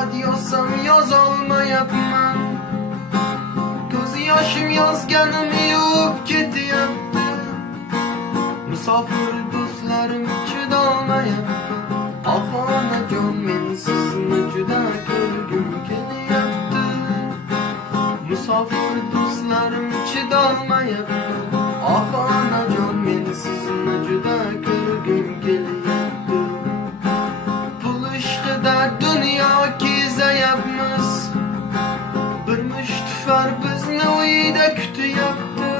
xat yozsam yozolmayapman. Ko'z yoshim yozganimni yuvib ketyapti. Musofir do'stlarim chidolmayapti. Onajon, men sizni juda ko'rgim kelyapti. Musofir do'stlarim chidolmayapti. Onajon, men sizni juda ko'rgim kelyapti. Pul ishqida dunyo kezayapmiz. Bir mushtufar bizni uyda kutyapti.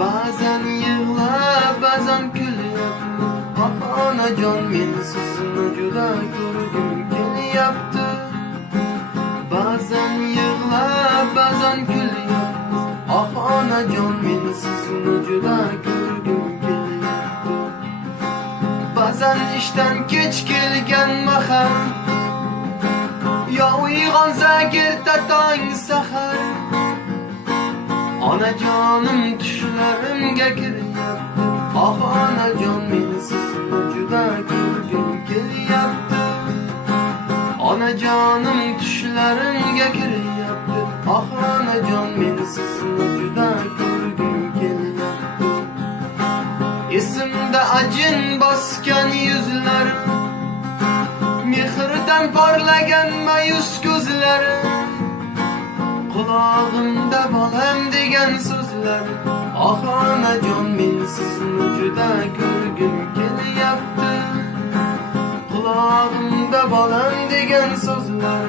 Ba'zan yig'lab, ba'zan kulyapti. Onajon, men sizni juda ko'rgim kelyapti. Ba'zan yig'lab, ba'zan kulyapti. Onajon, men sizni juda ko'rgim kelyapti. Ba'zan ishdan kech kelgan mahal, yo uyg'onsa erta tong sahar, onajonim tushlarimga kiryapti. Onajon, men sizni juda ko'rgim kelyapti. Onajonim tushlarimga kiryapti. Onajon, men sizni juda ko'rgim kelyapti. Esimda ajin bosgan yuzlarim, mehrdan porlagan mayus ko'zlarim, qulog'imda bolam degan so'zlar. Onajon, men sizni juda ko'rgim kelyapti. Qulog'imda bolam degan so'zlar.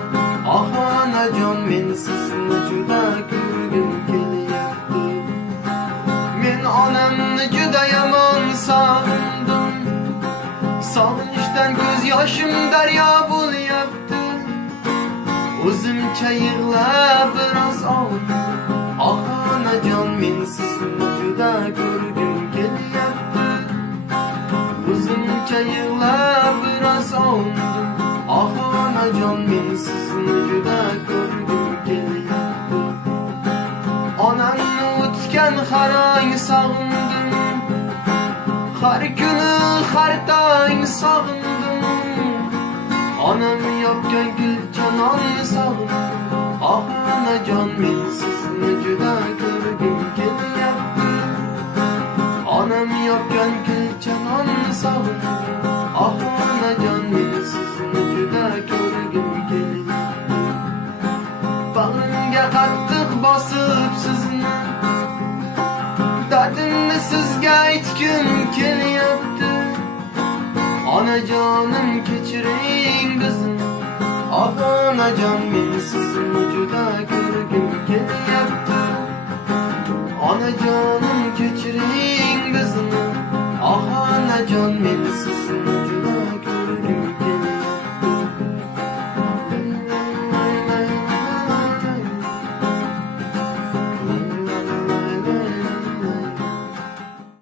Onajon, men sizni juda ko'rgim kelyapti. Men onamni juda yomon sog'indim. Sog'inishdan ko'z yoshim daryo bo'lyapti. O'zimcha yig'lab biroz ovundim. Onajon, men sizni juda ko'rgim kelyapti. O'zimcha yig'lab biroz ovundim. Onajon, men sizni juda ko'rgim kelyapti. Onamni o'tgan har ong sog'indim. Har kuni, har tong sog'indim. Onam yopgan gulchanonni sog'indim. Onajon, men sizni juda ko'rgim kelyapti. Onam yopgan gulchanonni sog'indim. Onajon, men sizni juda ko'rgim kelyapti. Bag'rimga qattiq bosib sizni, dardimni sizga aytgim kelyapti. Onajonim, kechiring bizni. Onajon, men sizni juda ko'rgim kelyapti.